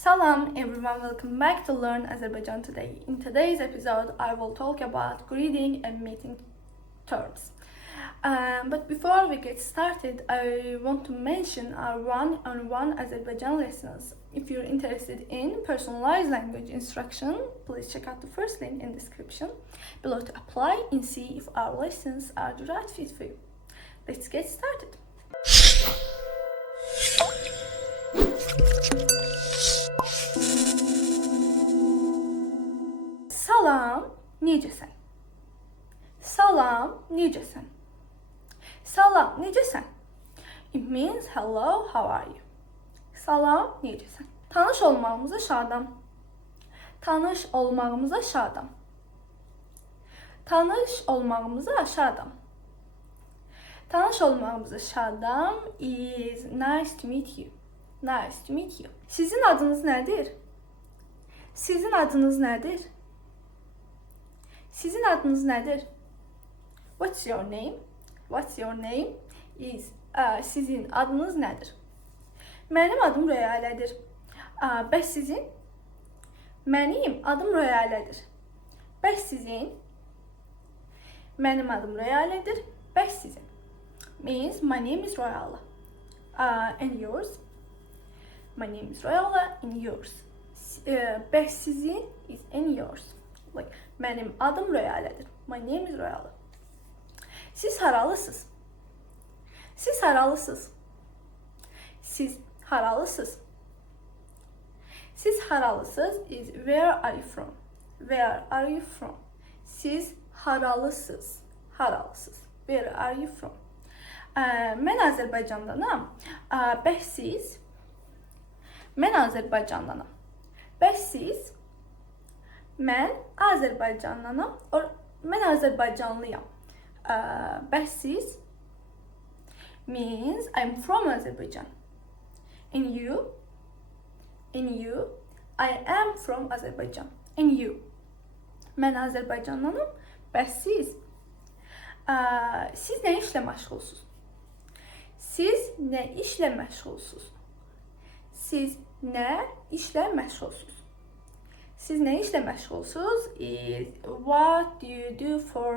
Salam everyone, welcome back to Learn Azerbaijan today. In today's episode, I will talk about greeting and meeting terms. But before we get started, I want to mention our one-on-one Azerbaijan lessons. If you're interested in personalized language instruction, please check out the first link in the description below to apply and see if our lessons are the right fit for you. Let's get started. Salam, necəsən? Salam, necəsən? Salam, necəsən? It means hello, how are you? Salam, necəsən? Tanış olmağımıza şadam. Tanış olmağımıza şadam. Tanış olmağımıza şadam. Tanış olmağımıza şadam is nice to meet you. Nice to meet you. Sizin adınız nədir? Sizin adınız nədir? Sizin adınız nədir? What's your name? What's your name is sizin adınız nədir? Mənim adım Röyalədir. Bəs sizin? Mənim adım Röyalədir. Bəs sizin? Mənim adım Röyalədir. Bəs sizin? Means my name is Royala. And yours? My name is Royala and yours. Bəs sizin is and yours. Like, mənim adım Röyalədir. My name is Royala. Siz haralısınız? Siz haralısınız? Siz haralısınız? Siz haralısınız is where are you from? Where are you from? Siz haralısınız? Haralısınız. Where are you from? Mən Azərbaycandanam. Bəs siz? Mən Azərbaycandanam. Bəs siz? Mən Azərbaycandanam. Mən Azərbaycanlıyam. Bəs siz? Means I'm from Azerbaijan. And you? And you? I am from Azerbaijan. And you? Mən Azərbaycandanam. Bəs siz? Siz nə işlə məşğulsunuz? Siz nə işlə məşğulsunuz? Siz nə işlə məşğulsunuz? Siz nə işlə məşğulsunuz is what do you do for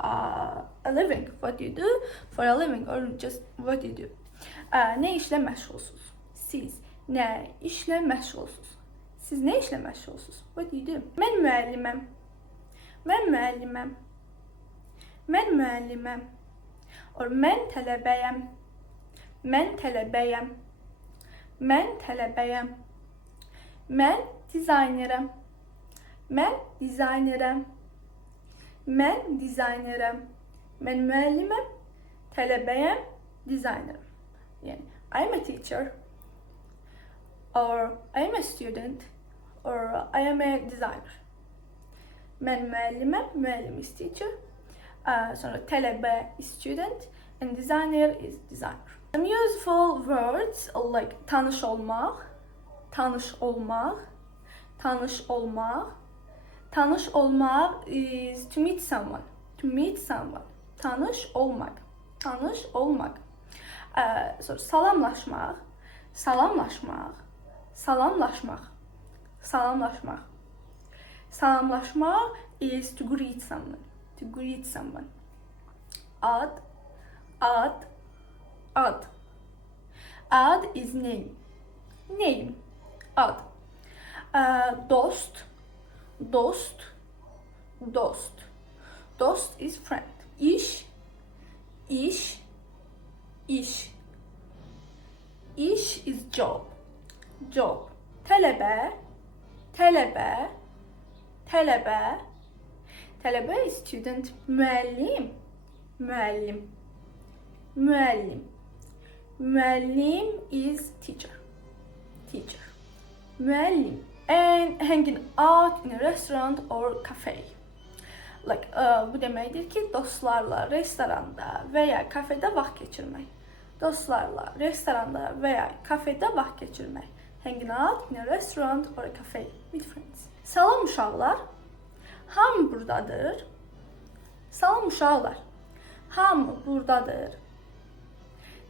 a living? What do you do for a living or just what do you do? Nə işlə məşğulsunuz? Siz nə işlə məşğulsunuz? Siz nə işlə məşğulsunuz? What do you do? Mən müəlliməm. Mən müəlliməm. Mən müəlliməm. Or mən tələbəyəm. Mən tələbəyəm. Mən tələbəyəm. Mən dizaynerəm. Mən dizaynerəm. Mən dizaynerəm. Mən müəlliməm, tələbəyəm, dizaynerəm. Yəni, I'm a teacher, or I am a student, or I am a designer. Mən müəlliməm, müəllim is teacher, sonra tələbə is student, and designer is designer. Some useful words like tanış olmaq, tanış olmaq, tanış olmaq. Tanış olmaq is to meet someone. To meet someone. Tanış olmaq. Tanış olmaq. Sonra salamlaşmaq. Salamlaşmaq. Salamlaşmaq. Salamlaşmaq. Salamlaşmaq is to greet someone. To greet someone. Ad. Ad. Ad. Ad is name. Name. Ad. Dost. Dost. Dost. Dost is friend. İş. İş. İş. İş is job. Job. Tələbə. Tələbə. Tələbə. Tələbə is student. Müəllim. Müəllim. Müəllim. Müəllim is teacher. Teacher. Müəllim. And hanging out in a restaurant or cafe. Like, bu deməkdir ki, dostlarla restoranda və ya kafedə vaxt keçirmək. Dostlarla restoranda və ya kafedə vaxt keçirmək. Hanging out in a restaurant or a cafe with friends. Salam uşaqlar. Hamı buradadır. Salam uşaqlar. Hamı buradadır.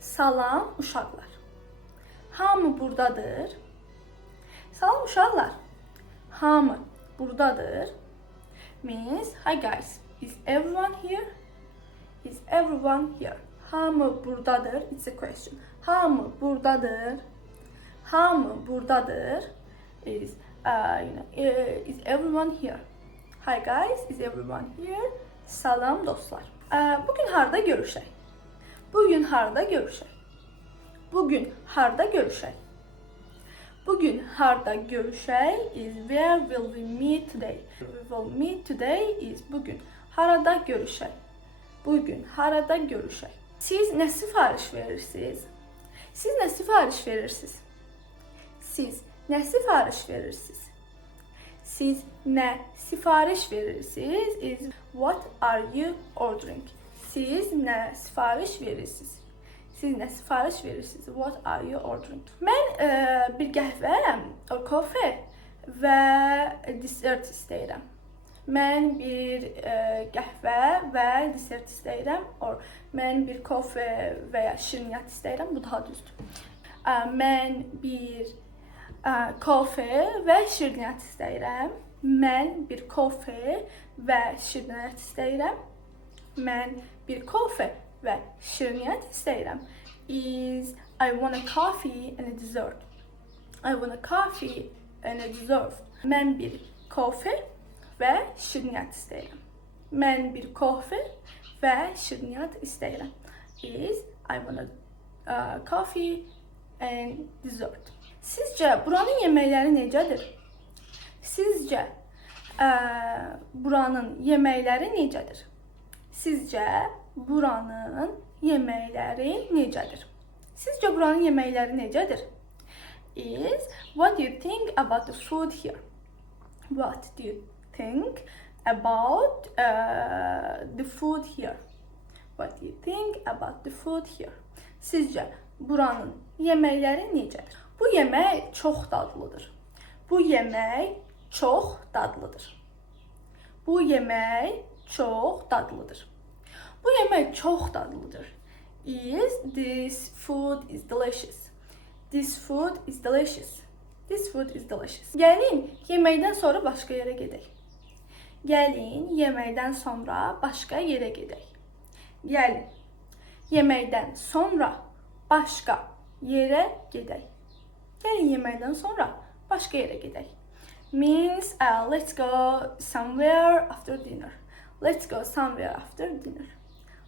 Salam uşaqlar. Hamı buradadır. Salam uşaqlar. Hamı buradadır. Means, hi guys. Is everyone here? Is everyone here? Hamı buradadır. It's a question. Hamı buradadır. Hamı buradadır. Is is everyone here? Hi guys, is everyone here? Salam dostlar. Bugün harda görüşək? Bugün harda görüşək? Bugün harda görüşək? Bugün harda görüşək is where will we meet today? We will meet today is bugün. Harada görüşək? Bugün harada görüşək? Siz nə sifariş verirsiniz? Siz nə sifariş verirsiniz? Siz nə sifariş verirsiniz? Siz nə sifariş verirsiniz is what are you ordering? Siz nə sifariş verirsiniz? Siz nə sifariş verirsiniz? What are you ordering? Mən bir qəhvə, kofe və dessert istəyirəm. Mən bir qəhvə və dessert istəyirəm. Mən bir kofe və ya şirniyyat istəyirəm. Bu daha düzdür. Mən bir kofe və şirniyyat istəyirəm. Mən bir kofe və şirniyyat istəyirəm. Mən bir kofe və şirniyyat istəyirəm. Is I want a coffee and a dessert. I want a coffee and a dessert. Mən bir kofe və şirniyyat istəyirəm. Mən bir kofe və şirniyyat istəyirəm. Is I want a coffee and dessert. Sizcə buranın yeməkləri necədir? Sizcə buranın yeməkləri necədir? Sizcə buranın yeməkləri necədir? Sizcə buranın yeməkləri necədir? Is what do you think about the food here? What do you think about the food here? What do you think about the food here? Sizcə buranın yeməkləri necədir? Bu yemək çox dadlıdır. Bu yemək çox dadlıdır. Bu yemək çox dadlıdır. Bu yemək çox dadlıdır. Is this food is delicious. This food is delicious. This food is delicious. Gəlin yeməkdən sonra başqa yerə gedək. Gəlin yeməkdən sonra başqa yerə gedək. Gəlin yeməkdən sonra başqa yerə gedək. Gəlin yeməkdən sonra başqa yerə gedək. Means let's go somewhere after dinner. Let's go somewhere after dinner.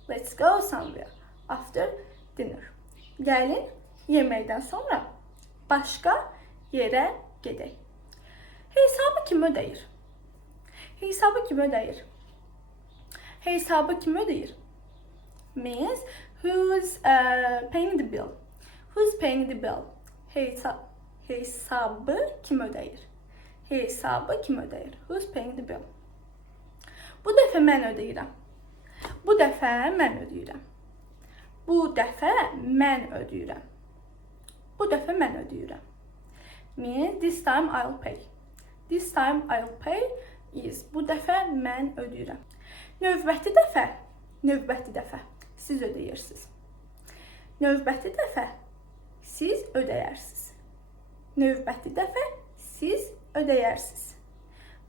Let's go somewhere after dinner. Gəlin yeməkdən sonra başqa yerə gedək. Hesabı kim ödəyir? Hesabı kim ödəyir? Hesabı kim ödəyir? Means who's paying the bill? Who's paying the bill? Hesabı kim ödəyir? Hesabı kim ödəyir? Who's paying the bill? Bu dəfə mən ödəyirəm. Bu dəfə mən ödəyirəm. Bu dəfə mən ödəyirəm. Bu dəfə mən ödəyirəm. Means this time I'll pay. This time I'll pay is bu dəfə mən ödəyirəm. Növbəti dəfə siz ödəyirsiniz. Növbəti dəfə siz ödəyərsiniz. Növbəti dəfə siz ödəyərsiniz.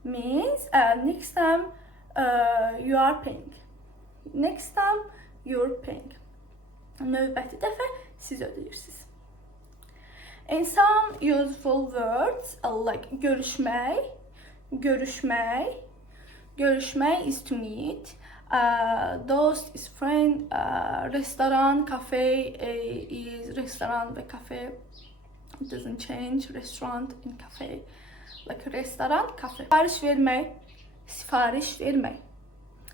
Means next time you are paying. Next time you're paying. Növbəti dəfə siz ödəyirsiniz. And some useful words like görüşmək, görüşmək, görüşmək is to meet, dost is friend, restoran, cafe is restoran və cafe. It doesn't change, restaurant and cafe. Like restoran, cafe. Sifariş vermək, sifariş vermək,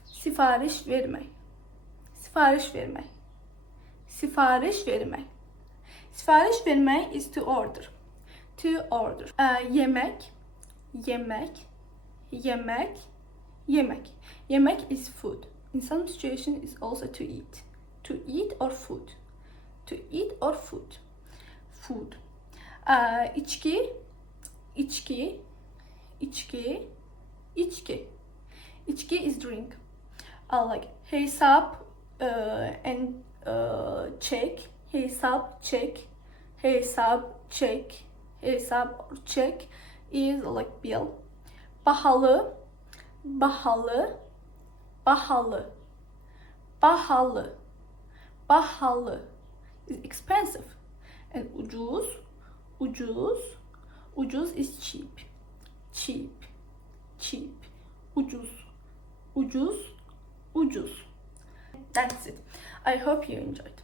sifariş vermək, sifariş vermək, sifariş vermək. Sifariş vermək is to order. To order. Yemək, yemək, yemək, yemək. Yemək is food. In some situation is also to eat. To eat or food. To eat or food. Food. İçki, içki, içki, içki. İçki is drink. Like hesap and check. Hesap, check. Hesap, check. hesap or check is like bill. Bahalı, bahalı, bahalı, bahalı, bahalı is expensive. And ucuz, ucuz, ucuz is cheap. Cheap, cheap, ucuz, ucuz, ucuz. That's it. I hope you enjoyed.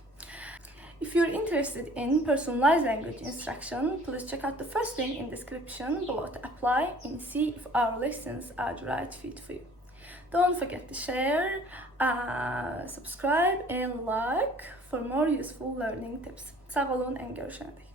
If you're interested in personalized language instruction, please check out the first link in description below to apply and see if our lessons are the right fit for you. Don't forget to share, subscribe and like for more useful learning tips. Sağ olun and görüşene dek.